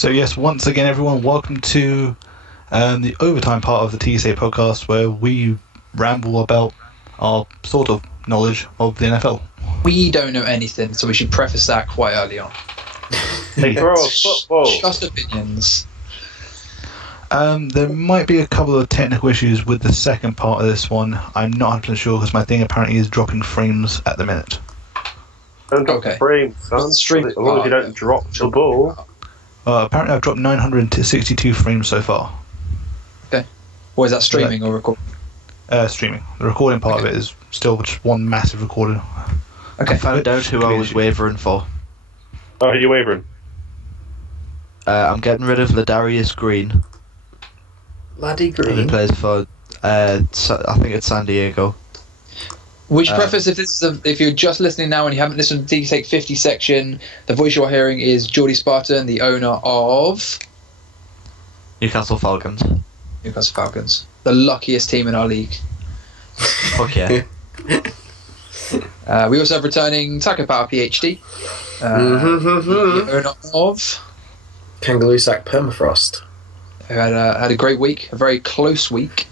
So yes, once again, everyone, welcome to the overtime part of the TSA podcast, where we ramble about our sort of knowledge of the NFL. We don't know anything, so we should preface that quite early on. Just opinions. There might be a couple of technical issues with the second part of this one. I'm not 100% sure because my thing apparently is dropping frames at the minute. Don't drop the frames, son. As long as you don't drop the ball. Apparently I've dropped 962 frames so far. Okay. Or is that streaming or recording? Streaming. The recording part of it is still just one massive recording. Okay. I found out who I was wavering for. Oh, are you wavering? I'm getting rid of Ladarius Green. Laddie Green? He plays for, I think it's San Diego. We should preface, if you're just listening now and you haven't listened to the Take 50 section, the voice you're hearing is Geordie Spartan, the owner of Newcastle Falcons. Newcastle Falcons, the luckiest team in our league. Fuck yeah. We also have returning Taco Power PhD, the owner of Kangaroo Sack Permafrost, who had a great week, a very close week.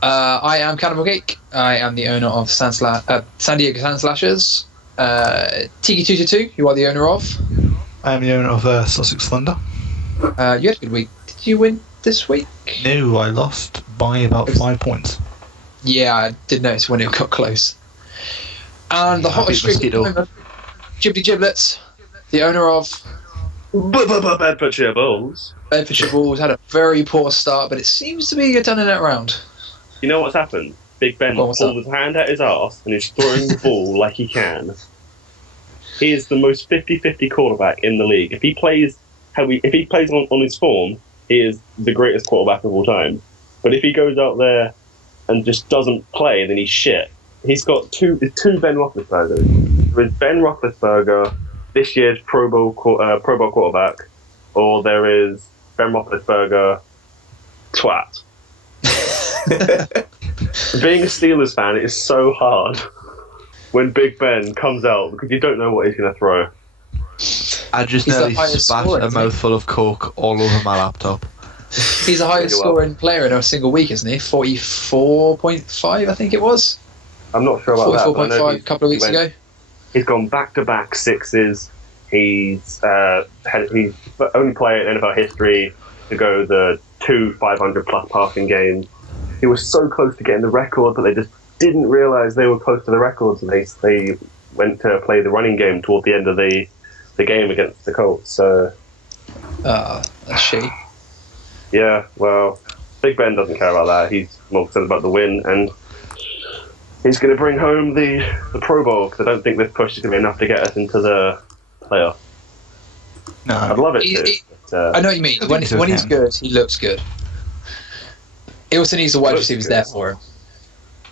I am Cannibal Cake. I am the owner of San Diego Sand Slashers. Teaguey222, you are the owner of? I am the owner of Sussex Thunder. You had a good week. Did you win this week? No, I lost by about 5 points. Yeah, I did notice when it got close. And the hottest streak at the moment, Gibbly Giblets, the owner of Bedfordshire Bulls. Bedfordshire Bulls had a very poor start, but it seems to be turning it around. You know what's happened? Big Ben pulled his hand out his arse and is throwing the ball like he can. He is the most 50-50 quarterback in the league. If he plays on his form, he is the greatest quarterback of all time. But if he goes out there and just doesn't play, then he's shit. He's got two Ben Roethlisbergers. There is Ben Roethlisberger, this year's Pro Bowl quarterback, or there is Ben Roethlisberger, twat. Being a Steelers fan, it is so hard when Big Ben comes out because you don't know what he's going to throw. I just nearly spat a mouthful of Coke all over my laptop. He's the highest scoring player in a single week, isn't he? 44.5, I think it was. I'm not sure about 44.5 a couple of weeks ago. He's gone back-to-back sixes. He's the only player in NFL history to go the 2 500-plus passing games. He was so close to getting the record, but they just didn't realise they were close to the record, so they went to play the running game toward the end of the game against the Colts. So, that's shitty. Yeah, well, Big Ben doesn't care about that. He's more concerned about the win, and he's going to bring home the Pro Bowl, because I don't think this push is going to be enough to get us into the playoff. No, I'd love it to. I know what you mean. When he's good, he looks good. He also needs the wide receivers there for him.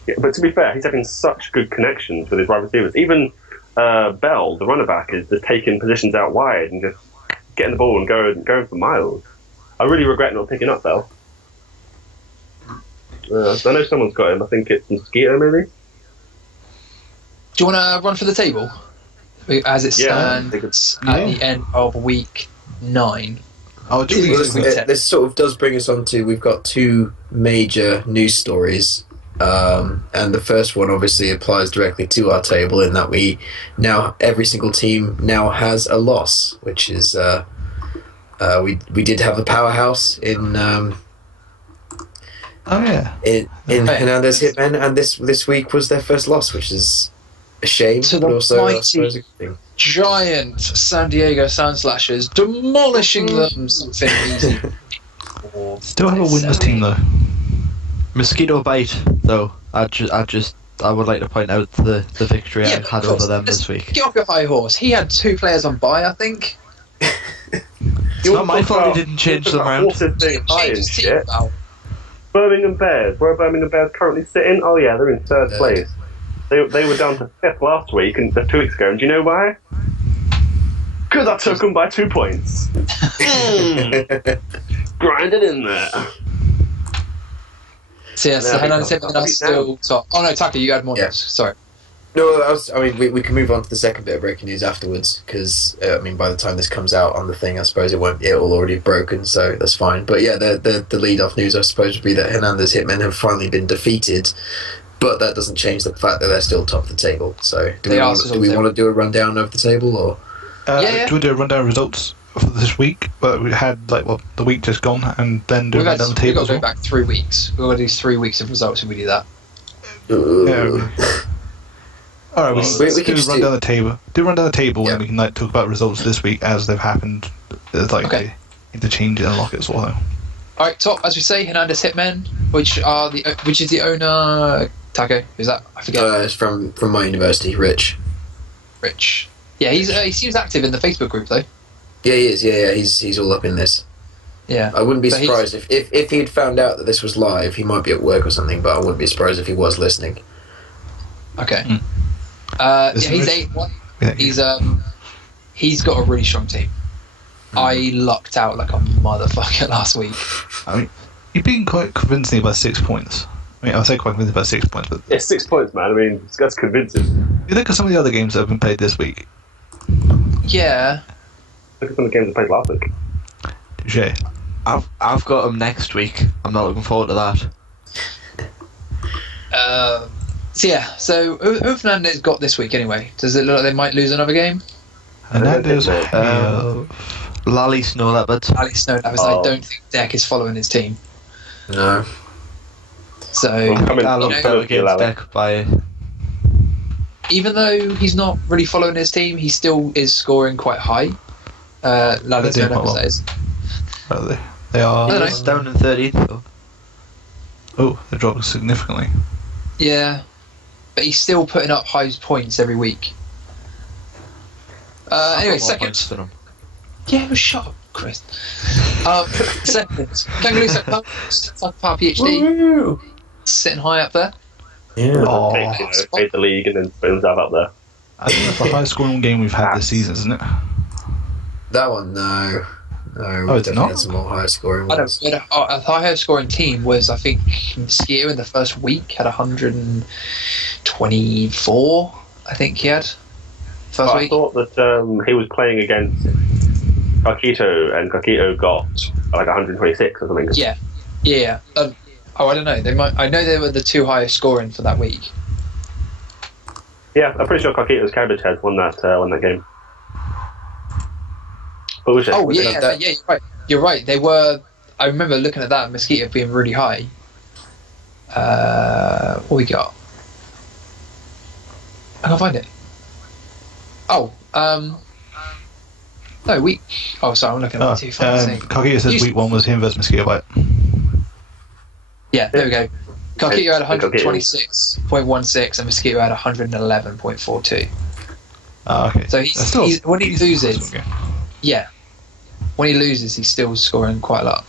Yeah, but to be fair, he's having such good connections with his wide receivers. Even Bell, the runner back, is just taking positions out wide and just getting the ball and going for miles. I really regret not picking up Bell. I know someone's got him. I think it's Mosquito, maybe. Do you want to run for the table? As it stands at the end of week 9. This sort of does bring us on to, we've got 2 major news stories, and the first one obviously applies directly to our table in that every single team now has a loss, which is we did have a powerhouse in Hernandez Hitmen, and this week was their first loss, which is a shame, to but the also mighty giant San Diego Sand Slashers, demolishing them something easy. Still have a winless team though. Mosquito bite though. I would like to point out the victory I had over them this week. Get off your high horse. He had 2 players on bye, I think. It's not my fault he didn't change them around. Birmingham Bears. Where are Birmingham Bears currently sitting? Oh yeah, they're in 3rd place. They were down to 5th last week and 2 weeks ago. And do you know why? Because I took them by 2 points. Grinded in there. So yes, the Hernandez Hitmen are still top. Oh no, Tucker, you had more news. Sorry. No, we can move on to the second bit of breaking news afterwards because by the time this comes out on the thing, I suppose it will already have broken, so that's fine. But yeah, the lead off news I suppose would be that Hernandez Hitmen have finally been defeated, but that doesn't change the fact that they're still top of the table. So do we want to do a rundown of the table or? Do we do a rundown of results for this week? But we had the week just gone, and then do a rundown of the table. We've got to go back 3 weeks. We've got to do 3 weeks of results if we do that. All right, we can run down the table. And we can talk about results this week as they've happened. There's they interchange and unlock it sort of thing. All right, top as we say, Hernandez Hitmen, which is the owner. Taco, is that? I forget. It's from my university, Rich. Yeah, he seems active in the Facebook group though. Yeah, he is. Yeah, he's all up in this. Yeah, I wouldn't be surprised if he'd found out that this was live. He might be at work or something, but I wouldn't be surprised if he was listening. Okay. He's 8-1. He's got a really strong team. I lucked out like a motherfucker last week. I mean, you've been quite convincing by 6 points. I mean, I'll say quite convincing by 6 points, but yeah, 6 points, man. I mean, that's convincing. You look at some of the other games that have been played this week. Yeah. Look at some of the games I played last week. Touché. I've got them next week. I'm not looking forward to that. So who Fernandez got this week anyway? Does it look like they might lose another game? Hernandez Lally Snow Leopards. I don't think Deck is following his team. No. So I look better against Deck by. Even though he's not really following his team, he still is scoring quite high. Lally Snow Leopards, that is. They are. He's down in 13th. Oh, they're dropping significantly. Yeah, but he's still putting up high points every week. Anyway, second. Yeah, shut up, Chris. Second. Kangaroo Power PhD. Woo! Sitting high up there. Yeah. Made the league and then put himself up there. I think that's the highest scoring game we've had this season, isn't it? That one, no. No, it's not. Had some more higher scoring ones. A higher scoring team was, I think, Mosquito in the first week had 124. I think he had first week. I thought that he was playing against Kakito, and Kakito got like 126 or something. Yeah. I don't know. I know they were the two highest scoring for that week. Yeah, I'm pretty sure Kakito's Cabbage Head won that game. You're right. You're right. They were. I remember looking at that Mosquito being really high. What we got? I can't find it. No, week. Oh, sorry, I'm looking at it too fast. Kakito says week 1 was him versus Mosquito Bite. Yeah, there we go. Kakito had 126.16 and Mosquito had 111.42. Okay. So he's when he loses. Yeah. When he loses, he's still scoring quite a lot.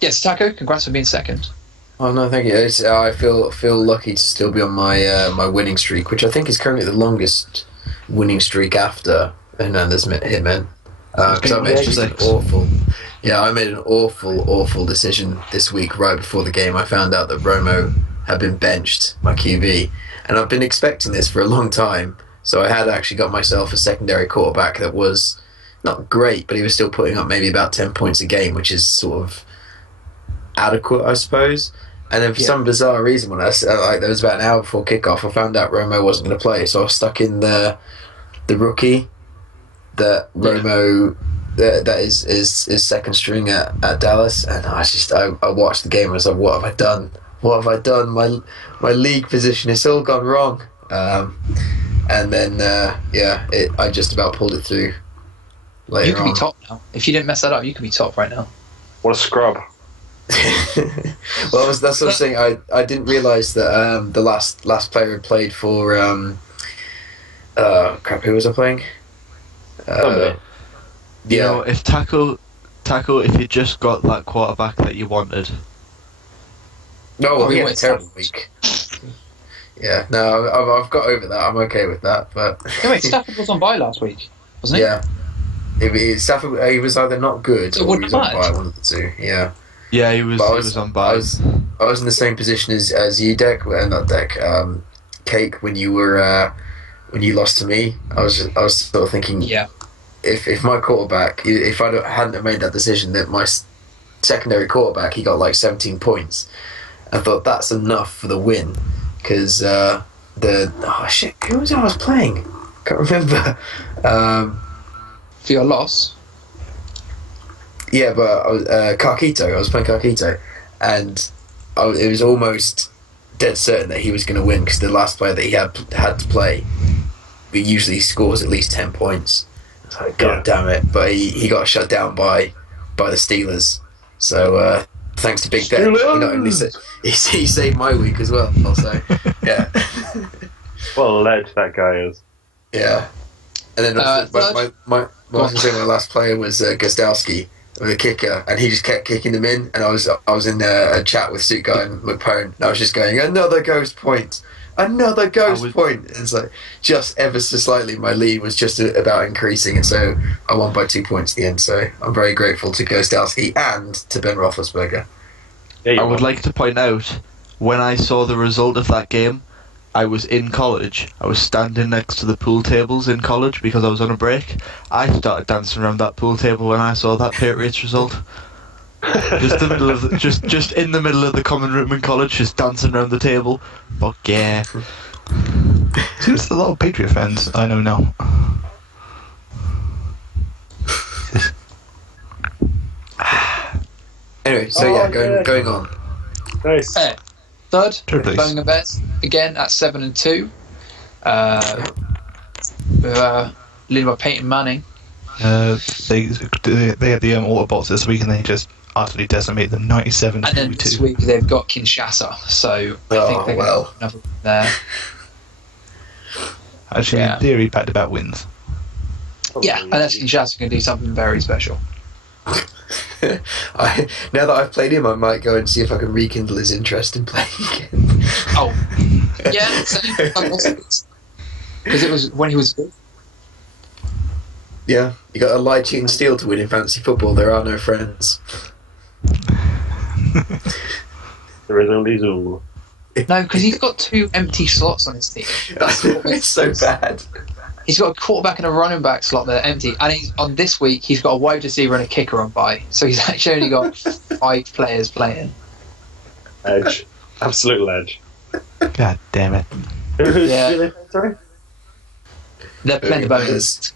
Yes, Taco, congrats for being second. Oh no, thank you. I feel lucky to still be on my my winning streak, which I think is currently the longest winning streak after Hernandez Hitmen. Because I made an awful. Yeah, I made an awful decision this week right before the game. I found out that Romo had been benched, my QB, and I've been expecting this for a long time. So I had actually got myself a secondary quarterback that was not great, but he was still putting up maybe about 10 points a game, which is sort of adequate, I suppose. And then for some bizarre reason, when there was about an hour before kickoff, I found out Romo wasn't going to play, so I was stuck in the rookie that Romo that is second string at Dallas, and I watched the game and I was like, what have I done? What have I done? My league position has all gone wrong. And then I just about pulled it through. Later you could be top now. If you didn't mess that up, you could be top right now. What a scrub. Well, that's what I'm saying. I didn't realise that the last player who played for who was I playing? You know, if Taco, if you just got that quarterback that you wanted. No, we had a terrible week. Yeah, no, I've got over that. I'm okay with that. But Stafford was on bye last week, wasn't he? Yeah, Stafford. He was either not good or he was on bye. One of the two. Yeah. Yeah, he was on bye. I was in the same position as you, Deck. Not Deck. cake when you were when you lost to me. I was sort of thinking, if my quarterback, if I hadn't have made that decision, that my secondary quarterback, he got like 17 points. I thought that's enough for the win, because who was it I was playing? Can't remember. For your loss. Yeah, but I was Carquito. I was playing Carquito, and it was almost dead certain that he was going to win, because the last player that he had to play, he usually scores at least 10 points. I was like, God damn it! But he got shut down by the Steelers. So thanks to Big Ben, he not only he saved my week as well. Also, yeah. What a ledge that guy is. Yeah, and then my last player was Gostowski, the kicker, and he just kept kicking them in. And I was in a chat with Suit Guy and McPone, and I was just going, another ghost point. It's like just ever so slightly, my lead was just about increasing, and so I won by 2 points at the end. So I'm very grateful to Gostowski and to Ben Roethlisberger. I would like to point out, when I saw the result of that game, I was in college. I was standing next to the pool tables in college because I was on a break. I started dancing around that pool table when I saw that Patriots result. Just in the middle of the common room in college, just dancing around the table. Fuck yeah. Seems a lot of Patriot fans I know now. Anyway, so going on. Nice. Third, Triple Birmingham Bears, again at 7-2. Led by Peyton Manning. They had the Autobots this week, and they just utterly decimated them, 97-2. And then this week they've got Kinshasa, so I think they're going to another one there. Actually, in theory, back-to-back wins. Yeah, unless Kinshasa can do something very special. Now that I've played him, I might go and see if I can rekindle his interest in playing again. Oh, yeah, because it was when he was good. Yeah, you got to lie, cheat, and steal to win in fantasy football. There are no friends. There is only Zool. No, because he's got 2 empty slots on his team. It's so bad. He's got a quarterback and a running back slot that are empty, and on this week he's got a wide receiver and a kicker on bye. So he's actually only got 5 players playing. Edge, absolute ledge. God damn it! Yeah. Sorry. They're playing the bonus.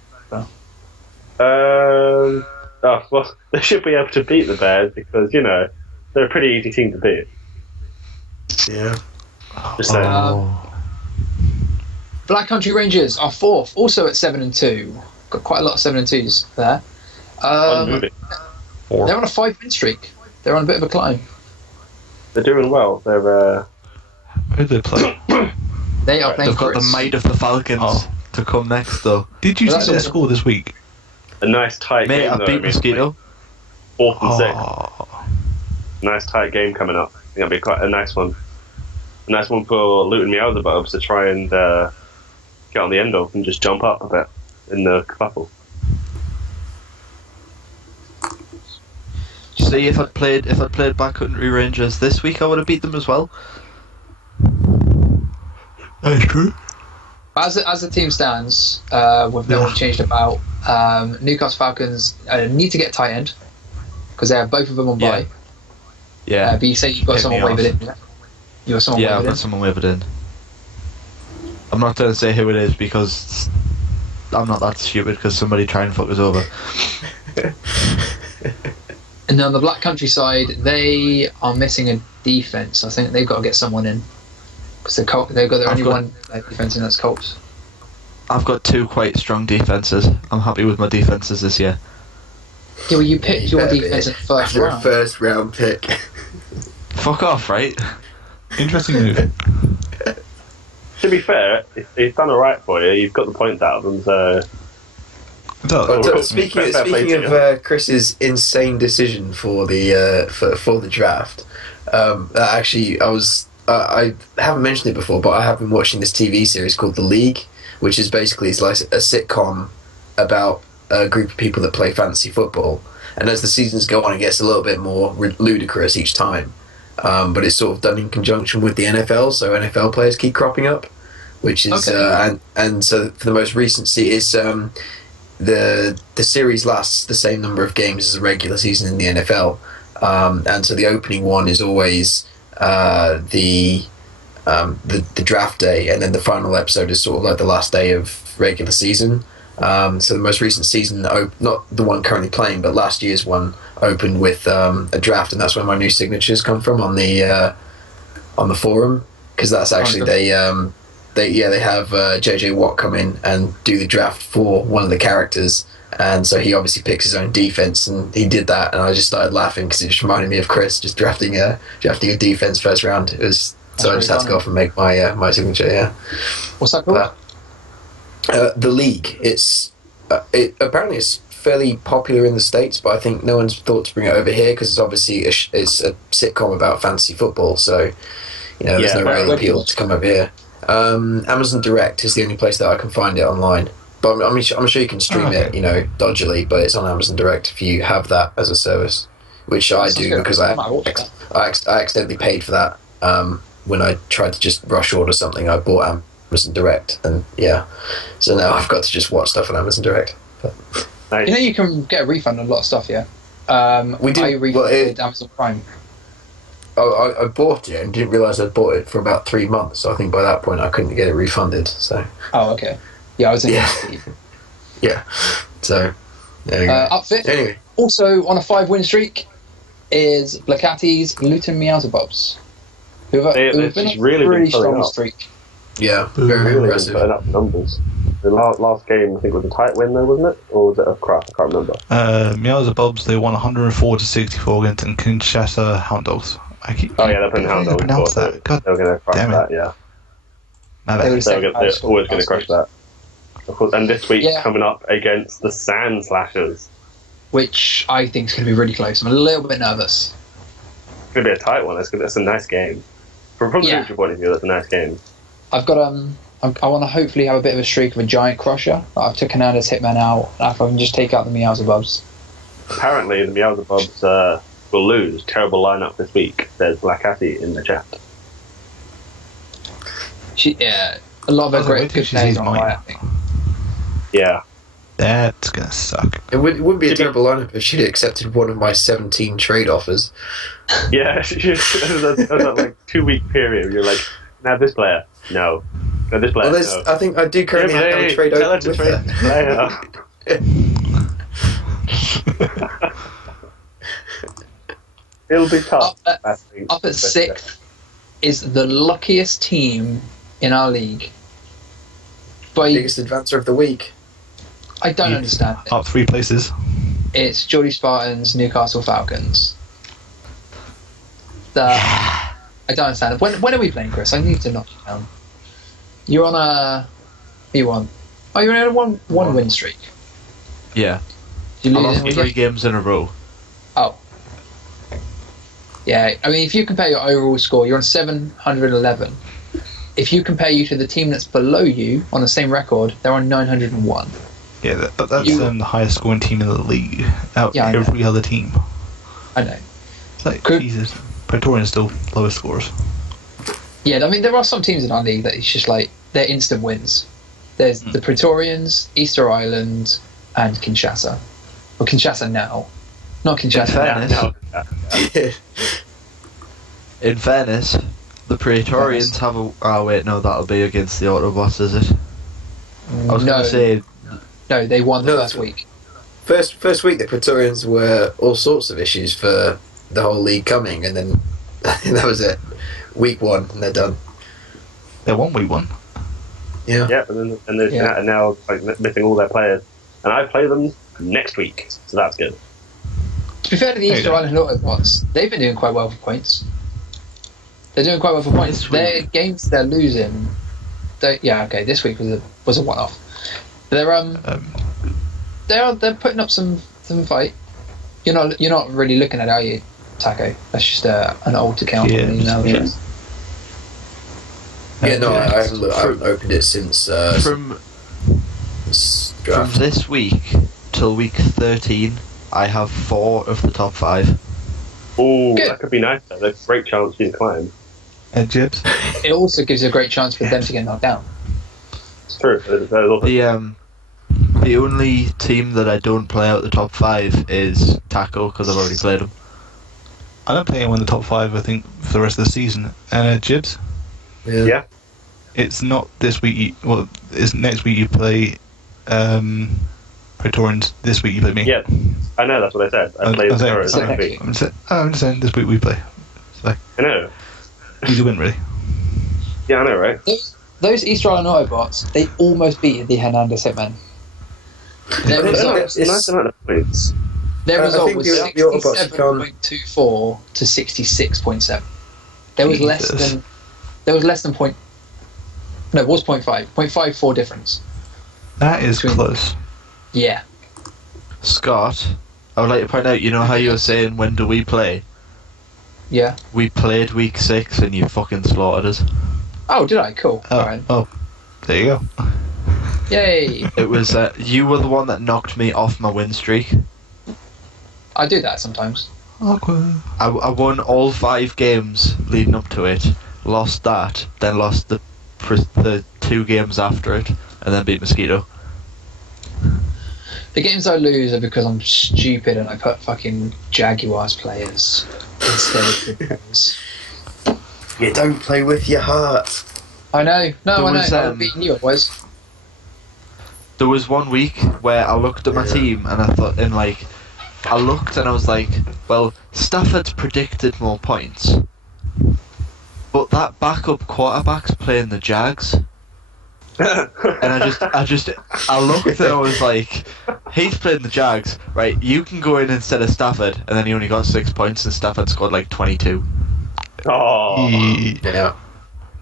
Well, they should be able to beat the Bears because they're a pretty easy team to beat. Yeah. Just saying. Black Country Rangers are 4th, also at 7-2. Got quite a lot of 7-2s there. They're on a 5-win streak. They're on a bit of a climb. They're doing well. They're. Who do they play? They are playing. They've got the might of the Falcons to come next, though. Did you see their score this week? A nice tight Mate, game. I beat Mosquito. 4th and 6th. Nice tight game coming up. I think that'll be quite a nice one. A nice one for Luton Meowsabubs to try and get on the end of and just jump up a bit in the kerfuffle. See, if I'd played Backcountry Rangers this week, I would have beat them as well. That's true. As the team stands, with no one changed about, Newcastle Falcons need to get tight end because they have both of them on bye. Yeah. But you say you've got someone wavered in. You got someone wavered in? I've got someone wavered in. I'm not going to say who it is because I'm not that stupid because somebody try and fuck us over. And then on the Black Country side, they are missing a defence. I think they've got to get someone in because they've got their only one defence, and that's Colts. I've got 2 quite strong defences. I'm happy with my defences this year. Yeah, well, you picked your defence in the first round. Your first round pick. Fuck off, right? Interesting move. To be fair, it's done alright for you. You've got the points out of them, so. Speaking of Chris's insane decision for the for the draft, actually I haven't mentioned it before, but I have been watching this TV series called The League, which is basically it's like a sitcom about a group of people that play fantasy football. And as the seasons go on, it gets a little bit more ludicrous each time. But it's sort of done in conjunction with the NFL, so NFL players keep cropping up. which is and so for the most recent season, the series lasts the same number of games as a regular season in the NFL, and so the opening one is always the draft day, and then the final episode is sort of like the last day of regular season. So the most recent season, not the one currently playing, but last year's one opened with a draft, and that's where my new signatures come from on the forum, because that's actually they have JJ Watt come in and do the draft for one of the characters, and so he obviously picks his own defense, and he did that, and I just started laughing because it just reminded me of Chris just drafting a defense first round. I just had to go off and make my signature. Yeah. What's that called? The League. Apparently it's fairly popular in the States, but I think no one's thought to bring it over here because it's obviously it's a sitcom about fantasy football, so there's no real appeal to come over here. Amazon Direct is the only place that I can find it online, but I'm sure you can stream it, dodgily, but it's on Amazon Direct if you have that as a service, which I do because I accidentally paid for that when I tried to just rush order something. I bought Amazon Direct, and so now I've got to just watch stuff on Amazon Direct. But, you can get a refund on a lot of stuff. we did. I refunded Amazon Prime. I bought it and didn't realise I'd bought it for about 3 months, so I think by that point I couldn't get it refunded. So. Oh, okay. Yeah, I was in. Yeah. So. There we go. Up fifth. Anyway. Also on a 5-win streak is Blacatti's Luton Meowsabobs, who've been a really strong streak. Yeah, very impressive. Putting up numbers. The last game, I think, was a tight win, though, wasn't it? Or was it a crap? I can't remember. Meowsabobs, they won 104-64 against Kinshasa Hound Dogs. They're putting Hound Dogs. Pronounce that. God, they were going to crush that, yeah. They're always going to crush that. Of course, and this week's coming up against the Sand Slashers, which I think is going to be really close. I'm a little bit nervous. It's going to be a tight one. It's a nice game. From a neutral point of view, that's a nice game. I've got I want to hopefully have a bit of a streak of a giant crusher. I've took Canada's Hitman out. If I can just take out the Meowsabobs. Apparently, the Meowsabobs will lose. Terrible lineup this week. There's Blacatty in the chat. A lot of her great good players on I think. Yeah. That's gonna suck. It wouldn't be a terrible lineup if she'd accepted one of my 17 trade offers. Yeah, that's like 2-week period. You're like, now this player. No, this player. Well, I think I do currently have a trade open with her. It'll be tough. Up at 6th is the luckiest team in our league. Biggest advancer of the week. I don't understand it. Up 3 places. It's Geordie Spartans, Newcastle Falcons. I don't understand it. When are we playing, Chris? I need to knock you down. You're on a... What you want? Oh, you're on a one win streak. Yeah. I lost 3 games in a row. Oh. Yeah, I mean, if you compare your overall score, you're on 711. If you compare you to the team that's below you on the same record, they're on 901. Yeah, that's the highest scoring team in the league out of every other team. I know. It's like, Jesus, Praetorian's still lowest scores. Yeah, I mean, there are some teams in our league that it's just like, they're instant wins. There's the Praetorians, Easter Island, and Kinshasa. Well, Kinshasa now. Not Kinshasa now. In fairness, the Praetorians have a... Oh, wait, no, that'll be against the Autobots, is it? I was going to say... No, they won the first week. First week, the Praetorians were all sorts of issues for the whole league coming, and then that was it. Week 1, and they're done. They won week 1. Yeah. Yeah, and they're now like missing all their players, and I play them next week, so that's good. To be fair to the Easter Island Autobots, they've been doing quite well for points. They're doing quite well for points. Their games they're losing. This week was a one-off. They're putting up some fight. You're not really looking at it, are you, Taco? That's just an old account on the email address. I haven't opened it since from this week till week 13. I have 4 of the top 5. Oh, that could be nice. There's a great chance you can climb. And Jibs. It also gives you a great chance for them to get knocked down. It's true. The only team that I don't play out the top 5 is Taco, because I've already played them. I don't play anyone in the top 5, I think, for the rest of the season. Jibs? Yeah. It's not this week. It's next week you play Praetorians. This week you play me. Yeah, I know, that's what I said. I played Praetorians next week. I'm just saying this week we play. So, I know. Easy win, really. Yeah, I know, right? Those Easter Island Autobots, they almost beat the Hernandez Hitmen. Their result, their result was the Autobots 67.24 to 66.7. There was less than point. No, it was 0.54 difference. That is close. Yeah. Scott, I would like to point out, you know how you were saying, when do we play? Yeah. We played week 6 and you fucking slaughtered us. Oh, did I? Cool. Alright. Oh, there you go. Yay. It was, you were the one that knocked me off my win streak. I do that sometimes. Awkward. I won all 5 games leading up to it, lost that, then lost the 2 games after it, and then beat Mosquito. The games I lose are because I'm stupid and I put fucking Jaguars players instead of the players. You don't play with your heart. I know. No, I know. Was, I'm beating you, boys. There was one week where I looked at my team and I thought, I looked and I was like, well, Stafford's predicted more points, but that backup quarterback's playing the Jags. And I looked and I was like, he's playing the Jags, right? You can go in instead of Stafford, and then he only got 6 points, and Stafford scored like 22. Oh, yeah.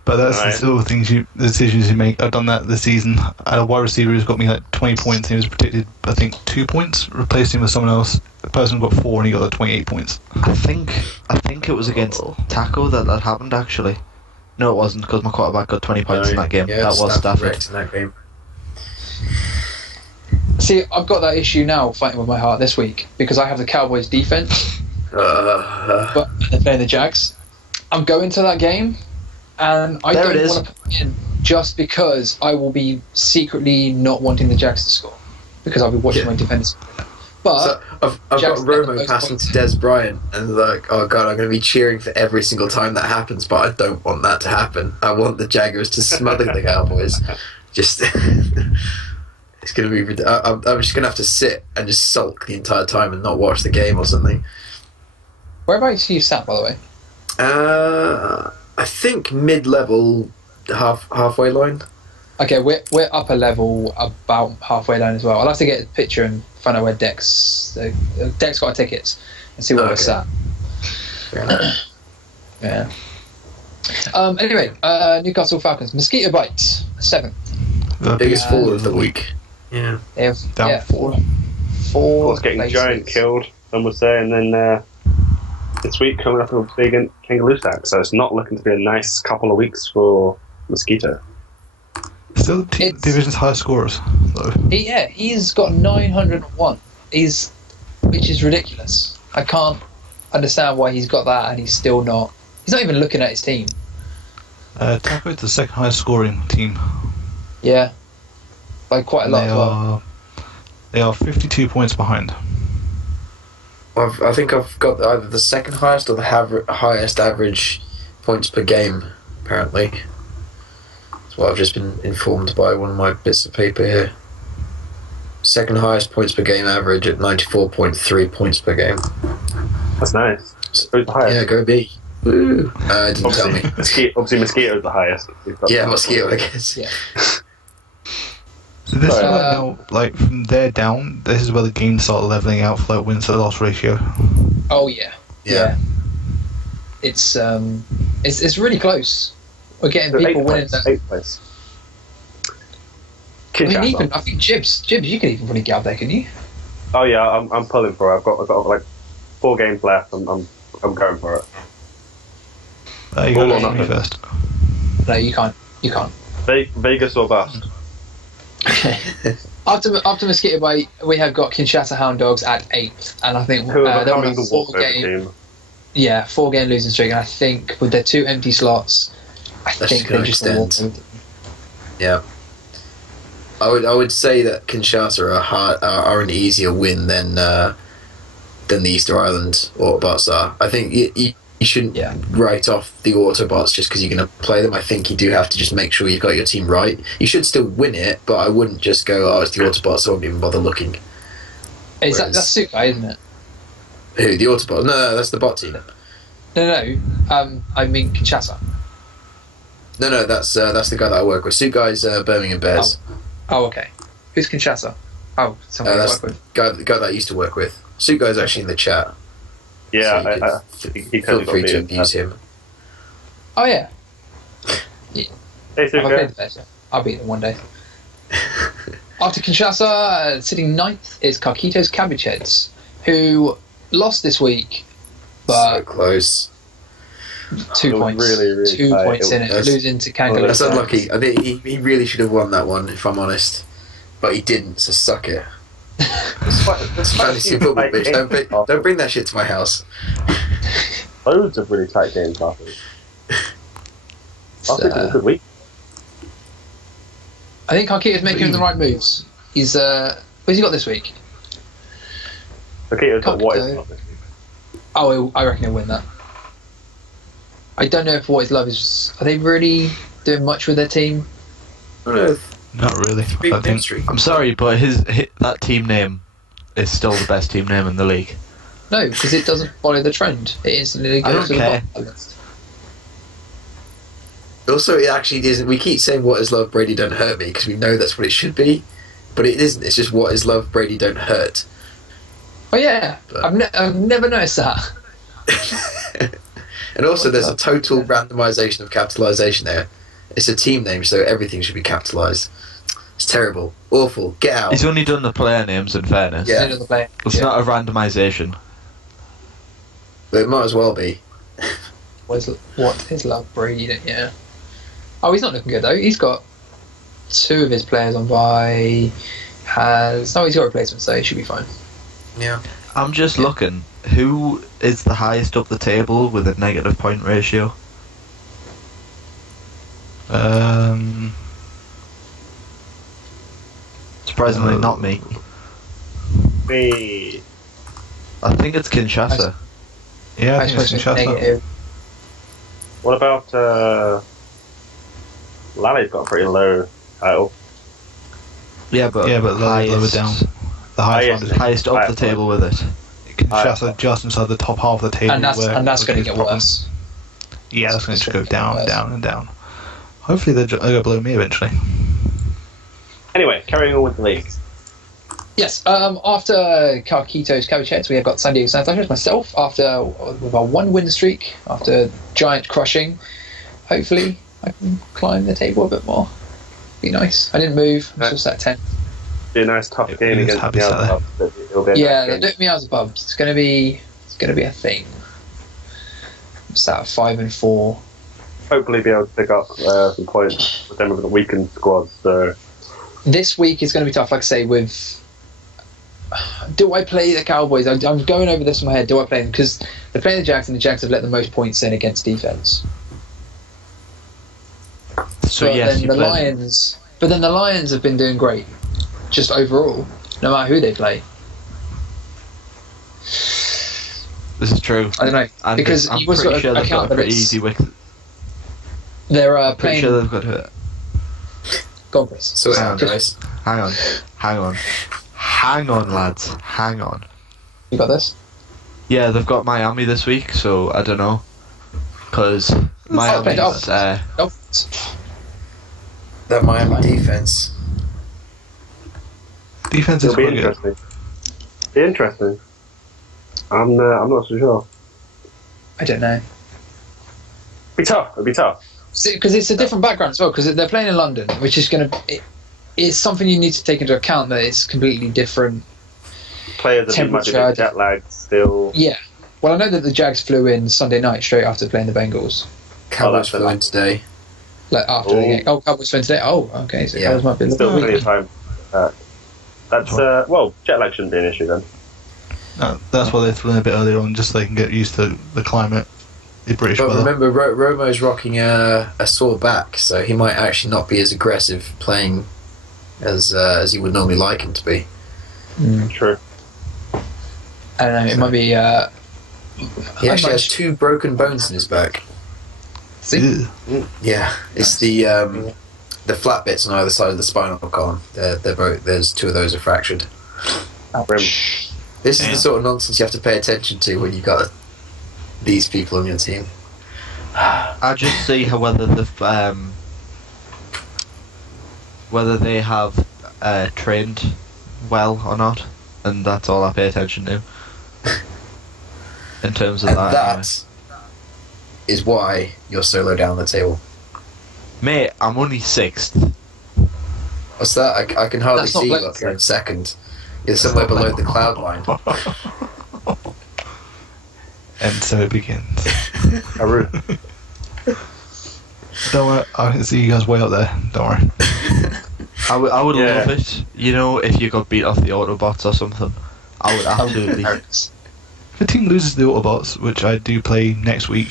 But that's the sort of the decisions you make. I've done that this season. I had a wide receiver who's got me like 20 points, and he was predicted, I think, 2 points. Replaced him with someone else. The person got 4, and he got like 28 points. I think it was against Taco that happened, actually. No, it wasn't, because my quarterback got 20 points in that game. Yeah, that was Stafford. In that game. See, I've got that issue now fighting with my heart this week because I have the Cowboys defense, but they're playing the Jags. I'm going to that game, and I don't want to put it in just because I will be secretly not wanting the Jags to score because I'll be watching my defenders. But so I've got Romo passing to Des Bryant, and like, oh god, I'm going to be cheering for every single time that happens, but I don't want that to happen. I want the Jaguars to smother the Cowboys. Just, it's going to be. I'm just going to have to sit and just sulk the entire time and not watch the game or something. Whereabouts are you sat, by the way? I think mid-level, halfway line. Okay, we're upper level, about halfway down as well. I'll have to get a picture and find out where Dex got our tickets and see where we're sat. Yeah. Anyway, Newcastle Falcons, mosquito bites, 7th. The biggest fall of the week. Yeah. Down 4. What's getting places. giant killed, some would say, and then this week coming up a big kangaroo sack, so it's not looking to be a nice couple of weeks for Mosquito. Still division's highest scorers, though. He's got 901. Which is ridiculous. I can't understand why he's got that and he's still not. He's not even looking at his team. Taco is the second highest scoring team. Yeah, by quite a lot as well. They are 52 points behind. I think I've got either the second highest or the highest average points per game, apparently. That's what I've just been informed by one of my bits of paper here. Second highest points per game average at 94.3 points per game. That's nice. Who's the highest? Yeah, go B. Woo. Didn't tell me. Obviously, Mosquito's the highest. Yeah, Mosquito, I guess. Yeah. So this is now, like, from there down, this is where the games start leveling out for like wins to loss ratio. Oh yeah. It's really close. We're getting people winning that. 8th place. I think Jibs, you can even probably get up there, can you? Oh yeah, I'm pulling for it. I've got like 4 games left. I'm going for it. You got to me first. No, you can't. Vegas or bust. Okay. After Mosquito Bite, we have got Kinshasa Hound Dogs at 8th, and I think they're on a the 4-game losing streak. And I think with their 2 empty slots, I think they just extend. Yeah. I would say that Kinshasa are an easier win than the Easter Island Autobots are. I think you shouldn't write off the Autobots just because you're going to play them. I think you do have to just make sure you've got your team right. You should still win it, but I wouldn't just go, oh, it's the Autobots, so I wouldn't even bother looking. That's Sukai, isn't it? Who, the Autobots? No, that's the bot team. No, I mean Kinshasa. No, that's the guy that I work with. Sugai's Birmingham Bears. Oh, okay. Who's Kinshasa? Oh, someone I work with. The guy that I used to work with. Sugai's actually in the chat. Yeah, so he feel free to abuse him. Oh, yeah. Hey, Sugai. I'll beat them one day. After Kinshasa, sitting 9th is Carquitos Cabbage Heads, who lost this week, but so close. 2 points. Really 2 points in it, losing to Kangaloo. That's unlucky. I think he really should have won that one, if I'm honest. But he didn't, so suck it. Fantasy football, bitch. Don't bring that shit to my house. Loads of really tight games last week. Last week was a good week. I think Carquito's making the right moves. He's what's he got this week? Carquito's got what is love this week. Oh, I reckon he'll win that. I don't know if What Is Love is. Are they really doing much with their team? Not really. I'm sorry, but that team name is still the best team name in the league. No, because it doesn't follow the trend. It instantly goes to the bottom list. Also, it actually isn't. We keep saying "What Is Love, Brady Don't Hurt Me" because we know that's what it should be, but it isn't. It's just "What Is Love, Brady Don't Hurt." Oh yeah, I've never noticed that. And also, there's a total randomization of capitalization there. It's a team name, so everything should be capitalized. It's terrible, awful. Get out. He's only done the player names. In fairness, yeah, it's not a randomization. But it might as well be. What is Love, Brady? Yeah. Oh, he's not looking good though. He's got 2 of his players on bye. He's got replacements, so he should be fine. Yeah. I'm just looking. Who is the highest up the table with a negative point ratio? Surprisingly, not me. Me. I think it's Kinshasa. Yeah, I think it's Kinshasa. What about Lally's got a pretty low title. Yeah, but lower down. The highest up the table with it. Kinshasa just inside the top half of the table. And that's going to get worse. Yeah, that's going to go down and down and down. Hopefully they'll go below me eventually. Anyway, carrying on with the leagues. Yes, after Carquitos Cabbage Heads, we have got San Diego Santos, myself, with our 1-win streak, after giant crushing. Hopefully I can climb the table a bit more. Be nice. I didn't move, I'm just at 10. Be a nice tough game against the Meowsabubs. Yeah, the Meowsabubs. It's gonna be a thing. I'm sat at 5 and 4. Hopefully be able to pick up some points with them with a weakened squad. So this week is going to be tough. Like I say, do I play the Cowboys? I'm going over this in my head. Do I play them? Because they're playing the Jags, and the Jags have let the most points in against defense. So yes, But then the Lions have been doing great, just overall, no matter who they play. This is true. I don't know, and because I'm you've also pretty sure they've got a pretty easy week. They're pretty playing. Sure they've got it. Go on, Chris. So guys. Hang on, lads. Hang on. You got this? Yeah, they've got Miami this week, so I don't know. Because Miami's... Dolphins. That Miami defense. Defense is quite good. Be interesting. I'm not so sure. I don't know. It'd be tough. Because it's a different background as well. Because they're playing in London, which is going to. It's something you need to take into account that it's completely different. Players that might be jet lagged still. Yeah. Well, I know that the Jags flew in Sunday night straight after playing the Bengals. Cowboys flew in today. Like after the game. Oh, Cowboys flew in today. Oh, okay. So Cowboys might be still plenty of time. That's jet lag shouldn't be an issue then. No, that's why they flew in a bit earlier on, just so they can get used to the climate. The British but weather. Remember, Romo's rocking a sore back, so he might actually not be as aggressive playing as you would normally like him to be. True. I don't know. It might be. He actually has 2 broken bones in his back. See? Yeah, it's the flat bits on either side of the spinal column. They're both. There's 2 of those are fractured. Ouch. This is the sort of nonsense you have to pay attention to when you've got these people on your team. I just see whether they have trained well or not, and that's all I pay attention to. In terms of that, that is why you're so low down the table. Mate, I'm only 6th. What's that? I can hardly That's not see you like- up here in 2nd. You're somewhere below the cloud line. And so it begins. Haru. Don't worry, I can see you guys way up there. Don't worry. I would Yeah. love it, you know, if you got beat off the Autobots or something. I would absolutely. If the team loses the Autobots, which I do play next week,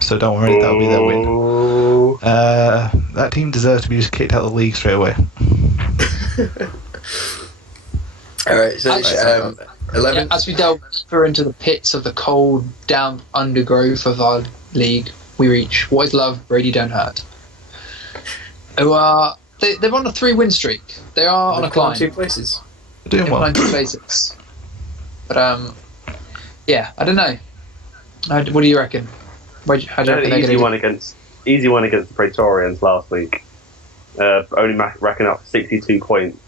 so don't worry, that'll be their win. Oh. That team deserves to be just kicked out of the league straight away. Alright, so 11. Yeah, as we delve deeper into the pits of the cold, damp undergrowth of our league, we reach What Is Love, Brady Don't Hurt. Who are they're on a 3-win streak. They are on a climb. 2 places. They're doing well. 90 places. But yeah, I don't know. What do you reckon? How do you reckon they're Easy gonna one do? against the Praetorians last week. Only racking up 62 points.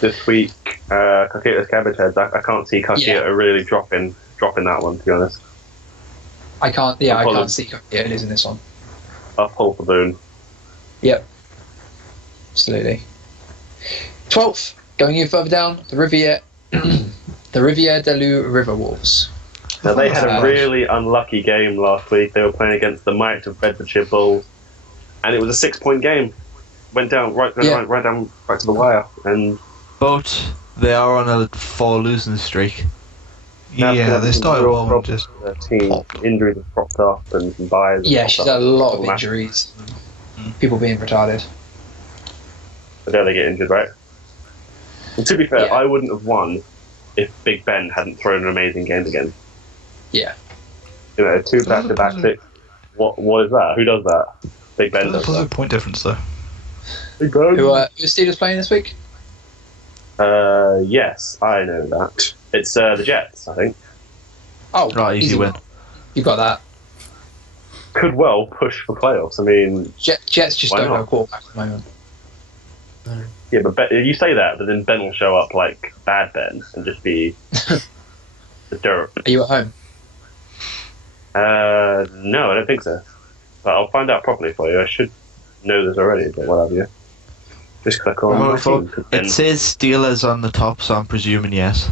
This week, Kakita's Cabbage Heads. I can't see Kakita really dropping that one, to be honest. I can't see it is in this one. Uphold the Boon. Yep. Absolutely. 12th, going even further down, the Riviere de Lou River Wolves. Now they had a really unlucky game last week. They were playing against the might of Bedfordshire Bulls, and it was a 6-point game. Went down right to the wire, and But they are on a 4 losing streak. Yeah, they started well and just their team popped. injuries have propped up and buys. Yeah, she's had a lot of injuries. People being retarded. But there they get injured, right? And to be fair, Yeah. I wouldn't have won if Big Ben hadn't thrown an amazing game again. Yeah. You know, 2 back-to-back six. What is that? Who does that? Big Ben There's a does positive that. point difference though. Big Ben. Who are Steelers playing this week? Yes, I know that. It's the Jets, I think. Oh, Right, easy win. You got that. Could well push for playoffs. I mean, Jets just Why don't not? have a quarterback at the moment. yeah, but you say that, but then Ben will show up like bad Ben and just be the dirt. Are you at home? No, I don't think so. But I'll find out properly for you. I should know this already, but what have you? Just click on my team. 'Cause Ben- It says Steelers on the top, so I'm presuming yes.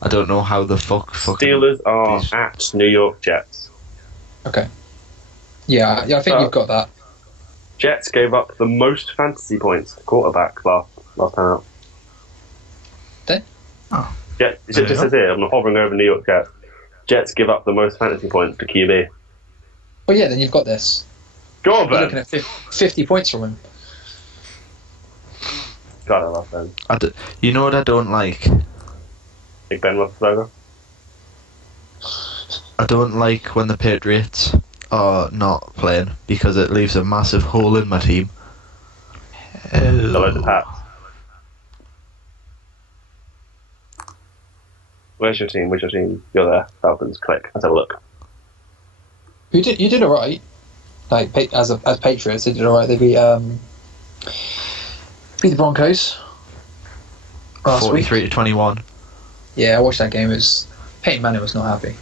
I don't know how the fucking Steelers are these- at New York Jets. Okay. Yeah, I think you've got that. Jets gave up the most fantasy points to quarterback last time out. Did? Oh. It just says here, I'm hovering over New York Jets. Jets give up the most fantasy points to QB. Well, yeah, then you've got this. Go on, You're looking Ben! at 50 points from him. God, I love Ben. You know what I don't like? Big Ben Roethlisberger. I don't like when the Patriots are not playing because it leaves a massive hole in my team. Hello to Pat. Where's your team? You're there. Falcons. Click. Let's have a look. You did all right. Like as Patriots, they did all right. They beat the Broncos last week. 43-21. Yeah, I watched that game. Peyton Manning was not happy.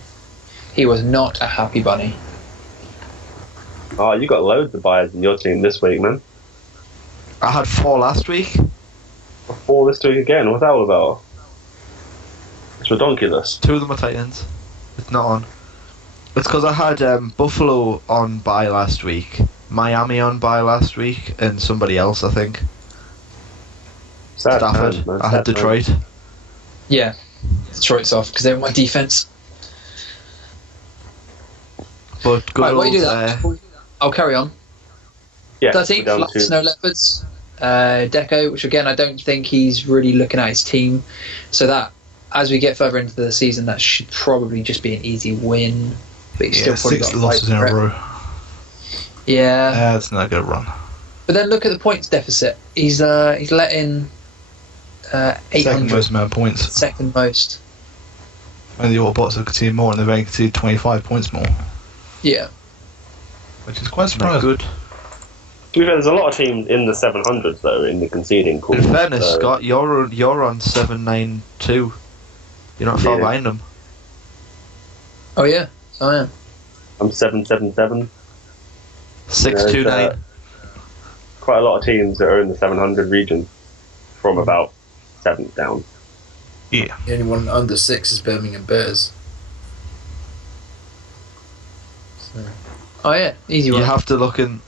He was not a happy bunny. Oh, you got loads of buyers in your team this week, man. I had 4 last week. 4 this week again. What's that all about? It's ridiculous. 2 of them are Titans. It's not on. It's because I had Buffalo on bye last week, Miami on bye last week, and somebody else, I think. Sad Stafford. times, man. I had Sad Detroit. times. Yeah, Detroit's off because they're my defense. But good Right, old, what do you do that? I'll carry on. Yeah, 13th, we're down Flat to Snow Leopards. Deco, which again I don't think he's really looking at his team. So that as we get further into the season, that should probably just be an easy win. But he's still probably 6 losses in a row. Yeah, that's not a good run. But then look at the points deficit. He's letting 800. Second most amount of points. Second most. And the Autobots have conceded more, and they've only conceded 25 points more. Yeah. Which is quite surprising. Good. There's a lot of teams in the 700s though in the conceding pool. In fairness, Scott, you're on 792. You're not far behind them. Oh yeah, I am. I'm 777. 629. Quite a lot of teams that are in the 700 region from about 7th down. Yeah. The only one under 6 is Birmingham Bears. So. Oh yeah, easy one. You have to look in,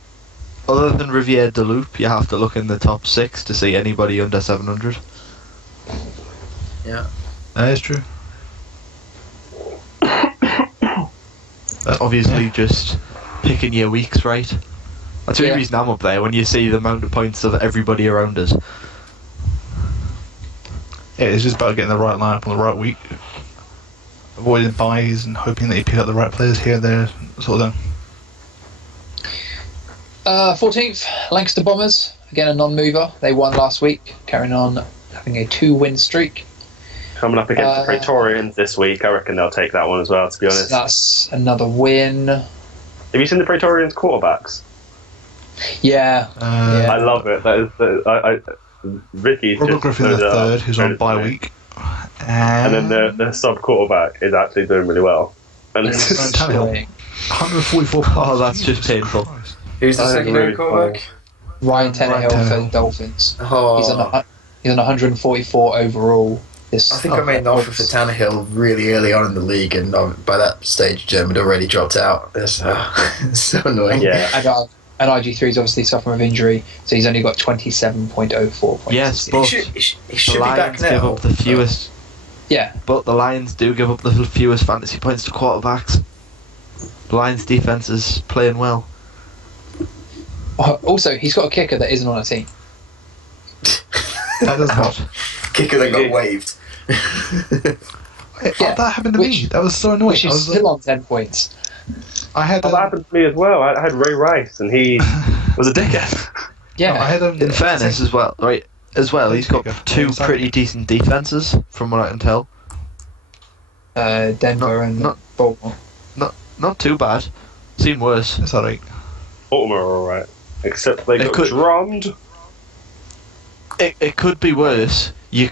other than Riviere de Loup, you have to look in the top 6 to see anybody under 700. Yeah. That is true. Obviously, just picking your weeks right. That's the only reason I'm up there, when you see the amount of points of everybody around us. Yeah, it's just about getting the right lineup on the right week. Avoiding buys and hoping that you pick up the right players here and there, sort of thing. 14th, Lancaster Bombers. Again, a non-mover. They won last week, carrying on having a 2-win streak. Coming up against the Praetorians this week, I reckon they'll take that one as well, to be honest. So that's another win. Have you seen the Praetorians quarterbacks? Yeah. I love it. That is Ricky's Robert just Griffin the third, who's on bye week. And then the sub quarterback is actually doing really well. And it's 144 points. Oh, that's just painful. Who's the secondary quarterback? Ryan Tannehill for the Dolphins. Oh. He's on 144 overall. I think I made an offer for Tannehill really early on in the league, and by that stage, Jim had already dropped out. It's so annoying. Yeah. And IG3 is obviously suffering with injury, so he's only got 27.04 points. Yes, but he should the be back Lions now. give up the fewest. Yeah. But the Lions do give up the fewest fantasy points to quarterbacks. The Lions' defense is playing well. Also, he's got a kicker that isn't on a team. That does not. Kicker that got waived. That happened to me. That was so annoying. Which is still on 10 points. I had that happened to me as well. I had Ray Rice, and he was a dickhead. Yeah. No, I had in fairness, as well, right? As well, he's got 2 pretty decent defenses, from what I can tell. Denver and Baltimore. Not too bad. Seen worse. It's alright. Baltimore are alright, except they got drummed. It could be worse. You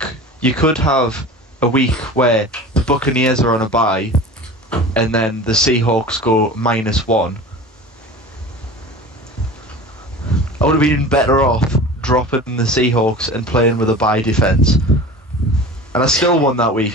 could have a week where the Buccaneers are on a bye, and then the Seahawks go -1. I would have been better off dropping the Seahawks and playing with a bye defense, and I still won that week.